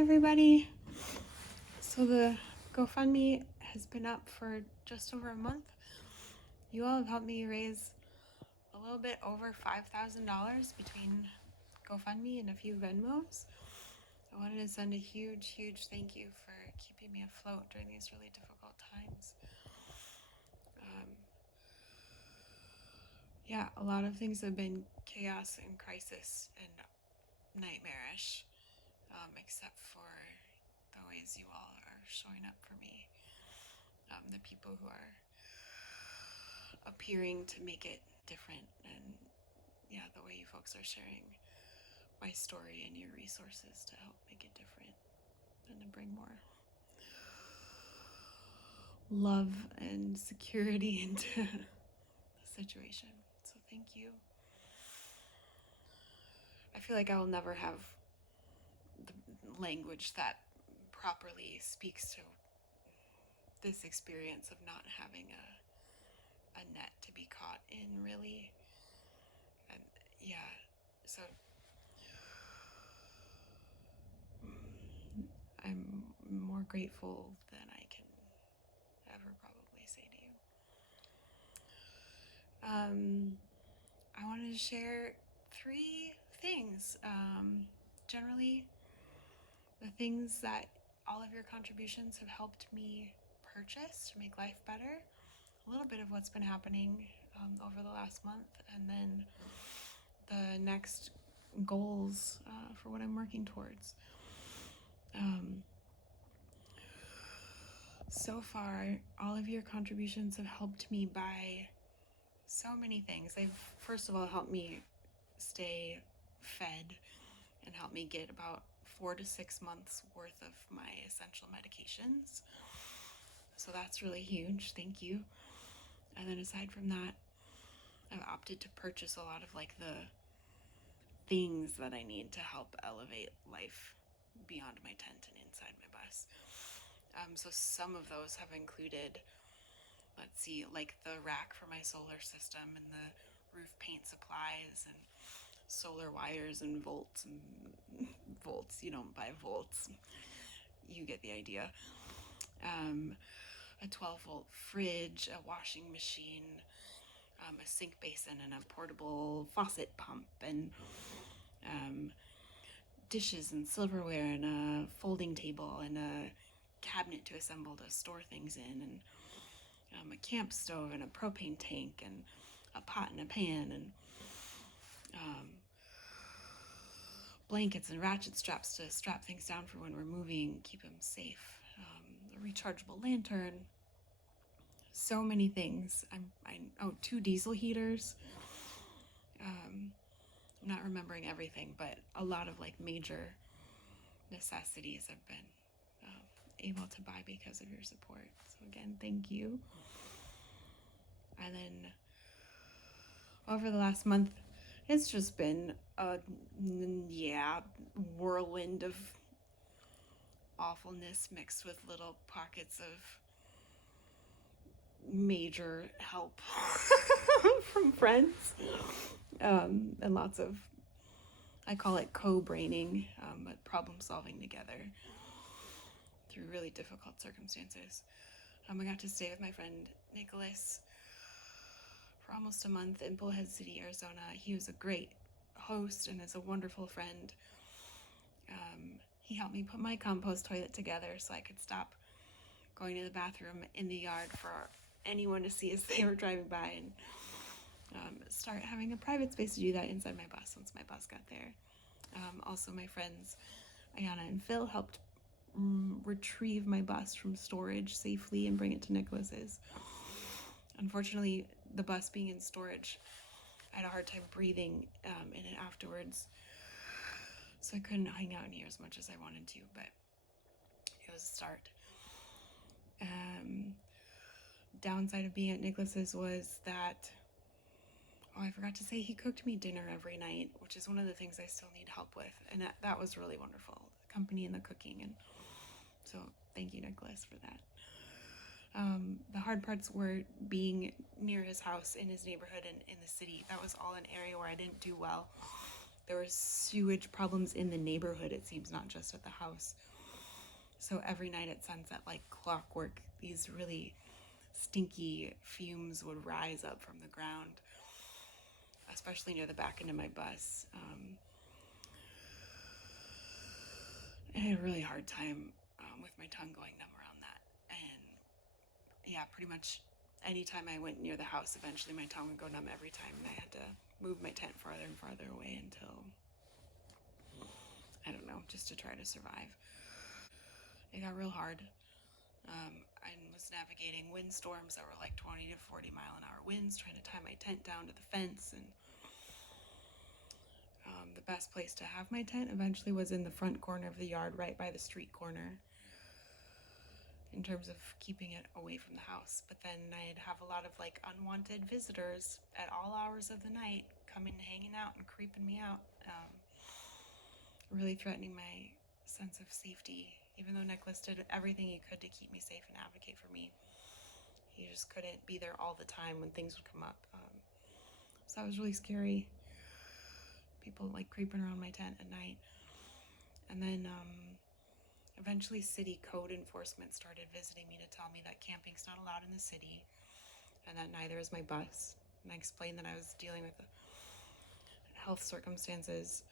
everybody. So the GoFundMe has been up for just over a month. You all have helped me raise a little bit over $5,000 between GoFundMe and a few Venmos. I wanted to send a huge thank you for keeping me afloat during these really difficult times. A lot of things have been chaos and crisis and nightmarish, except for the ways you all are showing up for me. The people who are appearing to make it different, and the way you folks are sharing my story and your resources to help make it different and to bring more love and security into the situation. So thank you. I feel like I will never have the language that properly speaks to this experience of not having a net to be caught in, really. And so I'm more grateful than I can ever probably say to you. I wanted to share 3 things. Generally, the things that all of your contributions have helped me purchase to make life better, a little bit of what's been happening over the last month, and then the next goals for what I'm working towards. So far, all of your contributions have helped me buy so many things. They've, first of all, helped me stay fed and helped me get about 4 to 6 months worth of my essential medications. So that's really huge. Thank you. And then aside from that, I've opted to purchase a lot of the things that I need to help elevate life beyond my tent and inside my bus. So some of those have included, the rack for my solar system and the roof paint supplies and solar wires and volts. You don't buy volts. You get the idea. A 12-volt fridge, a washing machine, a sink basin, and a portable faucet pump, and dishes and silverware, and a folding table, and a cabinet to assemble to store things in, and a camp stove, and a propane tank, and a pot and a pan, and blankets and ratchet straps to strap things down for when we're moving, keep them safe, a rechargeable lantern, so many things. 2 diesel heaters. I'm not remembering everything, but a lot of major necessities I've been able to buy because of your support. So again, thank you. And then over the last month, it's just been a whirlwind of awfulness mixed with little pockets of major help from friends, and lots of, I call it co-braining, but problem solving together through really difficult circumstances. I got to stay with my friend Nicholas for almost a month in Bullhead City, Arizona. He was a great host and is a wonderful friend. He helped me put my compost toilet together so I could stop going to the bathroom in the yard for anyone to see as they were driving by, and start having a private space to do that inside my bus once my bus got there. Also, my friends Ayana and Phil helped retrieve my bus from storage safely and bring it to Nicholas's. Unfortunately, the bus being in storage, I had a hard time breathing in it afterwards, so I couldn't hang out in here as much as I wanted to, but it was a start. Downside of being at Nicholas's was that, I forgot to say, he cooked me dinner every night, which is one of the things I still need help with, and that was really wonderful, the company and the cooking, and so thank you, Nicholas, for that. The hard parts were being near his house, in his neighborhood, and in the city. That was all an area where I didn't do well. there were sewage problems in the neighborhood, it seems, not just at the house. So every night at sunset, like clockwork, these really stinky fumes would rise up from the ground, especially near the back end of my bus. I had a really hard time with my tongue going numb around that. And yeah, pretty much anytime I went near the house, eventually my tongue would go numb every time, and I had to move my tent farther and farther away until, I don't know, just to try to survive. It got real hard. I was navigating windstorms that were like 20 to 40 mile an hour winds, trying to tie my tent down to the fence. And the best place to have my tent eventually was in the front corner of the yard, right by the street corner, in terms of keeping it away from the house. But then I'd have a lot of like unwanted visitors at all hours of the night coming, hanging out, and creeping me out, really threatening my sense of safety. Even though Nicholas did everything he could to keep me safe and advocate for me, he just couldn't be there all the time when things would come up. So that was really scary. People like creeping around my tent at night. And then eventually city code enforcement started visiting me to tell me that camping's not allowed in the city, and that neither is my bus. And I explained that I was dealing with health circumstances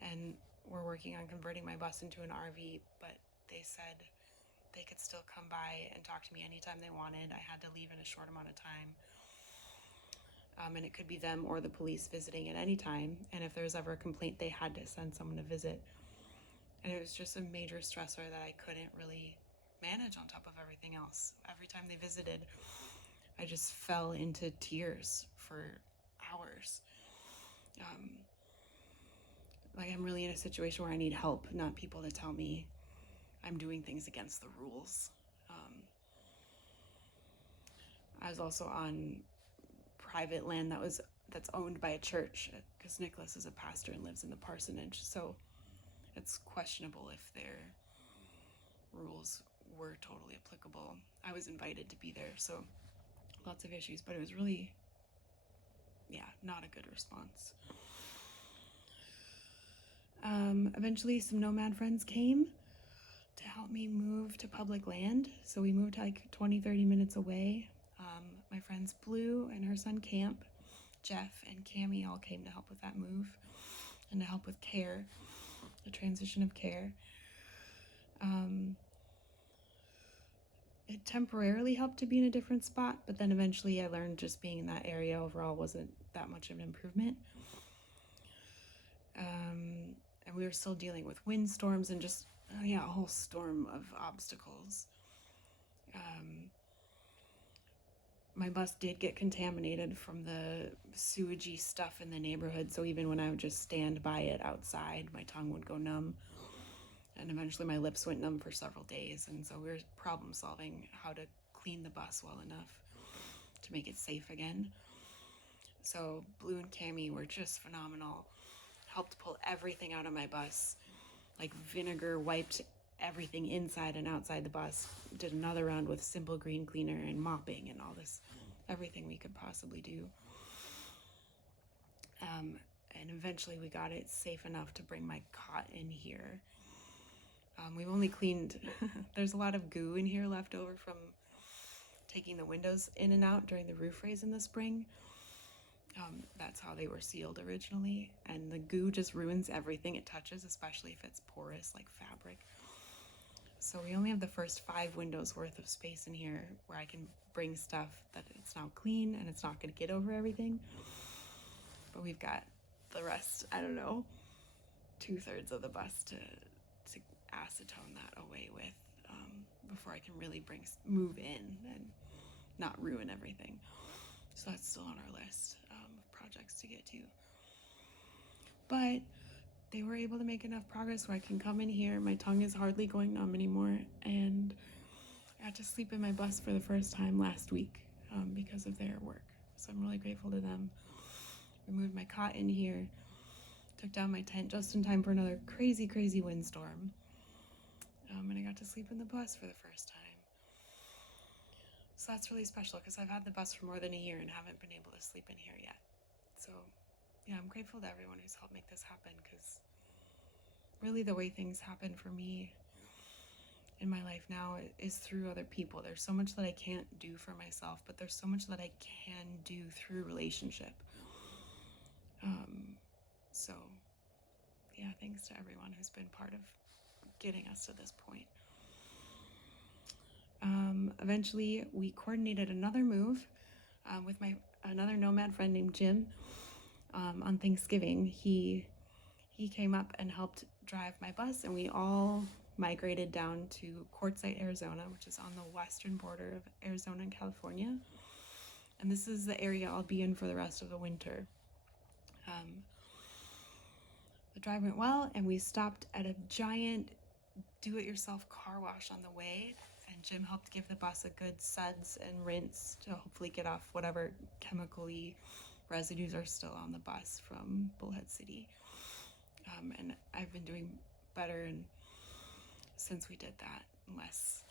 and we're working on converting my bus into an RV, but they said they could still come by and talk to me anytime they wanted. I had to leave in a short amount of time. And it could be them or the police visiting at any time. And if there was ever a complaint, they had to send someone to visit. And it was just a major stressor that I couldn't really manage on top of everything else. Every time they visited, I just fell into tears for hours. Like I'm really in a situation where I need help, not people to tell me I'm doing things against the rules. I was also on private land that's owned by a church, because Nicholas is a pastor and lives in the parsonage, so it's questionable if their rules were totally applicable. I was invited to be there, so lots of issues, but it was really, not a good response. Eventually some nomad friends came to help me move to public land, so we moved like 20-30 minutes away. My friends Blue and her son Camp, Jeff and Cammie all came to help with that move and to help with care, the transition of care. It temporarily helped to be in a different spot, but then eventually I learned just being in that area overall wasn't that much of an improvement. And we were still dealing with windstorms and just, a whole storm of obstacles. My bus did get contaminated from the sewagey stuff in the neighborhood, so even when I would just stand by it outside, my tongue would go numb. And eventually my lips went numb for several days, and so we were problem solving how to clean the bus well enough to make it safe again. So Blue and Cammie were just phenomenal. Helped pull everything out of my bus. Like vinegar wiped everything inside and outside the bus. Did another round with simple green cleaner and mopping and all this, everything we could possibly do. And eventually we got it safe enough to bring my cot in here. We've only cleaned, there's a lot of goo in here left over from taking the windows in and out during the roof raise in the spring. That's how they were sealed originally, and the goo just ruins everything it touches, especially if it's porous like fabric. So we only have the first 5 windows worth of space in here where I can bring stuff that it's now clean and it's not going to get over everything. But we've got the rest, 2/3 of the bus to acetone that away with before I can really move in and not ruin everything. So that's still on our list of projects to get to. But they were able to make enough progress where I can come in here. My tongue is hardly going numb anymore, and I got to sleep in my bus for the first time last week because of their work. So I'm really grateful to them. We moved my cot in here, took down my tent just in time for another crazy, crazy windstorm. And I got to sleep in the bus for the first time. So that's really special because I've had the bus for more than a year and haven't been able to sleep in here yet. So yeah, I'm grateful to everyone who's helped make this happen, because really the way things happen for me in my life now is through other people. There's so much that I can't do for myself, but there's so much that I can do through relationship. So yeah, thanks to everyone who's been part of getting us to this point. Eventually, we coordinated another move with another nomad friend named Jim. On Thanksgiving, he came up and helped drive my bus, and we all migrated down to Quartzsite, Arizona, which is on the western border of Arizona and California. And this is the area I'll be in for the rest of the winter. The drive went well, and we stopped at a giant do-it-yourself car wash on the way, and Jim helped give the bus a good suds and rinse to hopefully get off whatever chemically residues are still on the bus from Bullhead City. And I've been doing better, and since we did that, less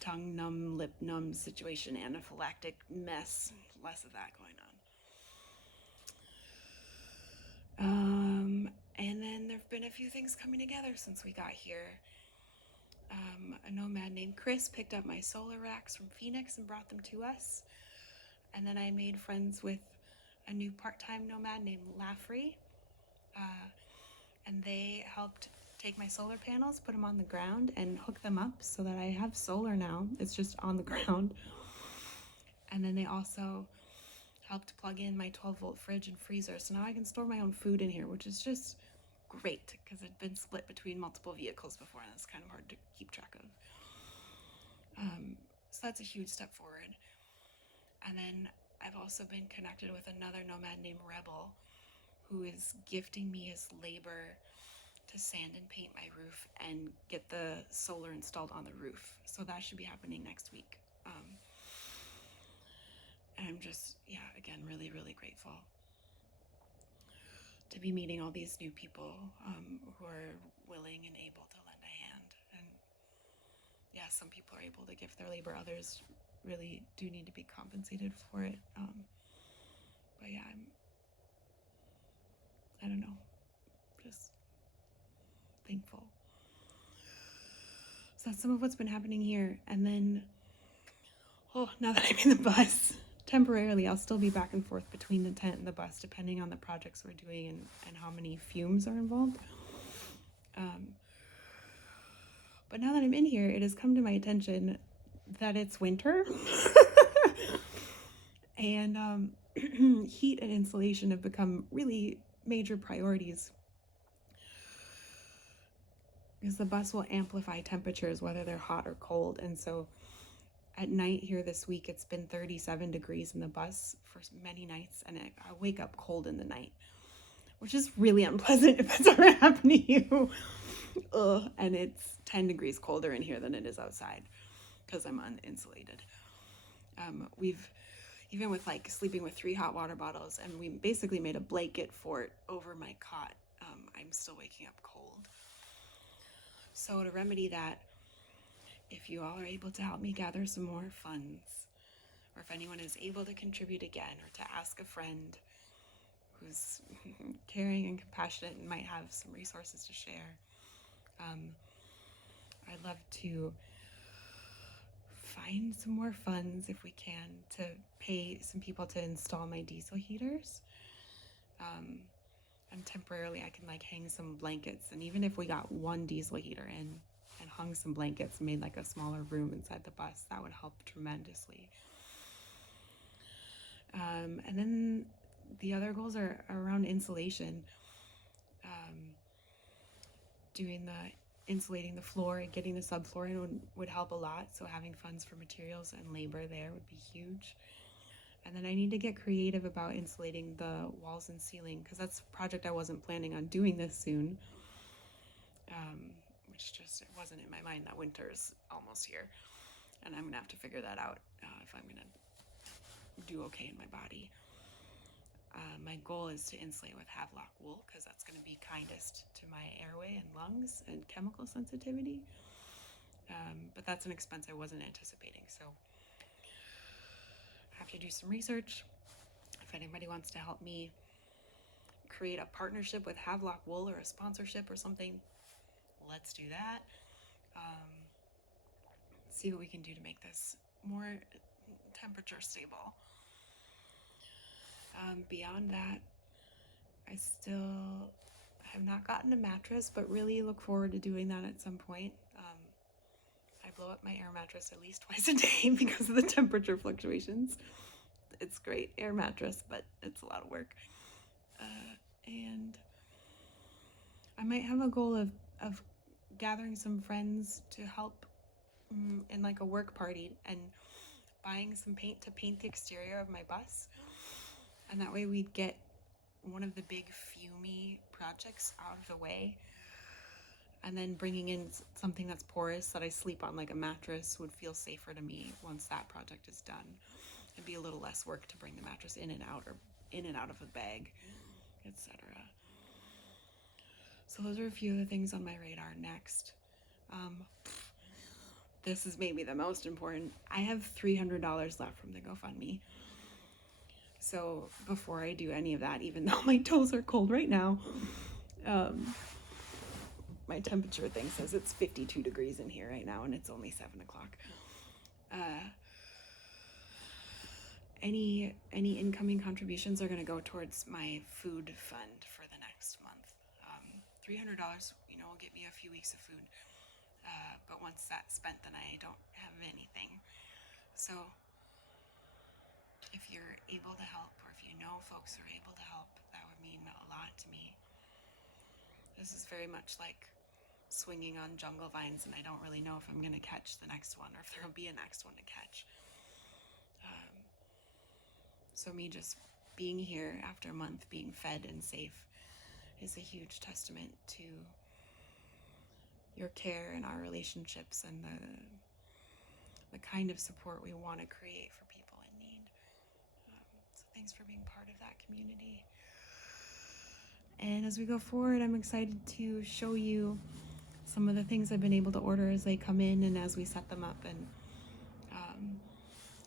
tongue numb, lip numb situation, anaphylactic mess, less of that going on. And then there've been a few things coming together since we got here. A nomad named Chris picked up my solar racks from Phoenix and brought them to us. And then I made friends with a new part-time nomad named Laffrey. And they helped take my solar panels, put them on the ground, and hook them up so that I have solar now. It's just on the ground. And then they also helped plug in my 12-volt fridge and freezer. So now I can store my own food in here, which is just great, because it'd been split between multiple vehicles before, and it's kind of hard to keep track of. So that's a huge step forward. And then I've also been connected with another nomad named Rebel, who is gifting me his labor to sand and paint my roof and get the solar installed on the roof. So that should be happening next week. And I'm just, again, really, really grateful to be meeting all these new people who are willing and able to lend a hand. And yeah, some people are able to give their labor, others really do need to be compensated for it. But yeah, I don't know, just thankful. So that's some of what's been happening here. And then, now that I'm in the bus, temporarily I'll still be back and forth between the tent and the bus, depending on the projects we're doing and how many fumes are involved. But now that I'm in here, it has come to my attention that it's winter. And heat and insulation have become really major priorities, because the bus will amplify temperatures whether they're hot or cold. And so at night here this week, it's been 37 degrees in the bus for many nights, and I wake up cold in the night, which is really unpleasant if it's ever happened to you. And it's 10 degrees colder in here than it is outside because I'm uninsulated. We've, even with like sleeping with 3 hot water bottles, and we basically made a blanket fort over my cot, I'm still waking up cold. So to remedy that, if you all are able to help me gather some more funds, or if anyone is able to contribute again, or to ask a friend who's caring and compassionate and might have some resources to share, I'd love to find some more funds, if we can, to pay some people to install my diesel heaters. And temporarily I can like hang some blankets, and even if we got one diesel heater in and hung some blankets and made like a smaller room inside the bus, that would help tremendously. And then the other goals are around insulation. Insulating the floor and getting the subfloor in would help a lot. So having funds for materials and labor there would be huge. And then I need to get creative about insulating the walls and ceiling, because that's a project I wasn't planning on doing this soon. Which just, it wasn't in my mind that winter's almost here. And I'm gonna have to figure that out if I'm gonna do okay in my body. My goal is to insulate with Havelock wool, because that's going to be kindest to my airway and lungs and chemical sensitivity. But that's an expense I wasn't anticipating, so I have to do some research. If anybody wants to help me create a partnership with Havelock Wool or a sponsorship or something, let's do that. See what we can do to make this more temperature stable. Beyond that, I still have not gotten a mattress, but really look forward to doing that at some point. I blow up my air mattress at least twice a day because of the temperature fluctuations. It's great air mattress, but it's a lot of work. And I might have a goal of gathering some friends to help in like a work party and buying some paint to paint the exterior of my bus. And that way we'd get one of the big fumey projects out of the way. And then bringing in something that's porous that I sleep on, like a mattress, would feel safer to me once that project is done. It'd be a little less work to bring the mattress in and out, or in and out of a bag, etc. So those are a few of the things on my radar. Next, this is maybe the most important. I have $300 left from the GoFundMe. So before I do any of that, even though my toes are cold right now, my temperature thing says it's 52 degrees in here right now, and it's only 7 o'clock. Any incoming contributions are going to go towards my food fund for the next month. $300, will get me a few weeks of food. But once that's spent, then I don't have anything. So if you're able to help, or if you know folks who are able to help, that would mean a lot to me. This is very much like swinging on jungle vines, and I don't really know if I'm going to catch the next one, or if there'll be a next one to catch. So me just being here after a month, being fed and safe, is a huge testament to your care and our relationships and the kind of support we want to create for people in need. So thanks for being part of that community. And as we go forward, I'm excited to show you some of the things I've been able to order as they come in and as we set them up, and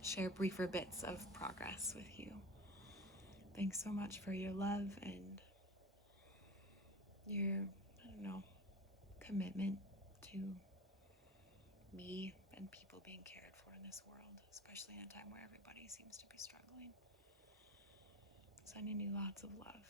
share briefer bits of progress with you. Thanks so much for your love and your, commitment to me and people being cared for in this world, especially in a time where everybody seems to be struggling. Sending you lots of love.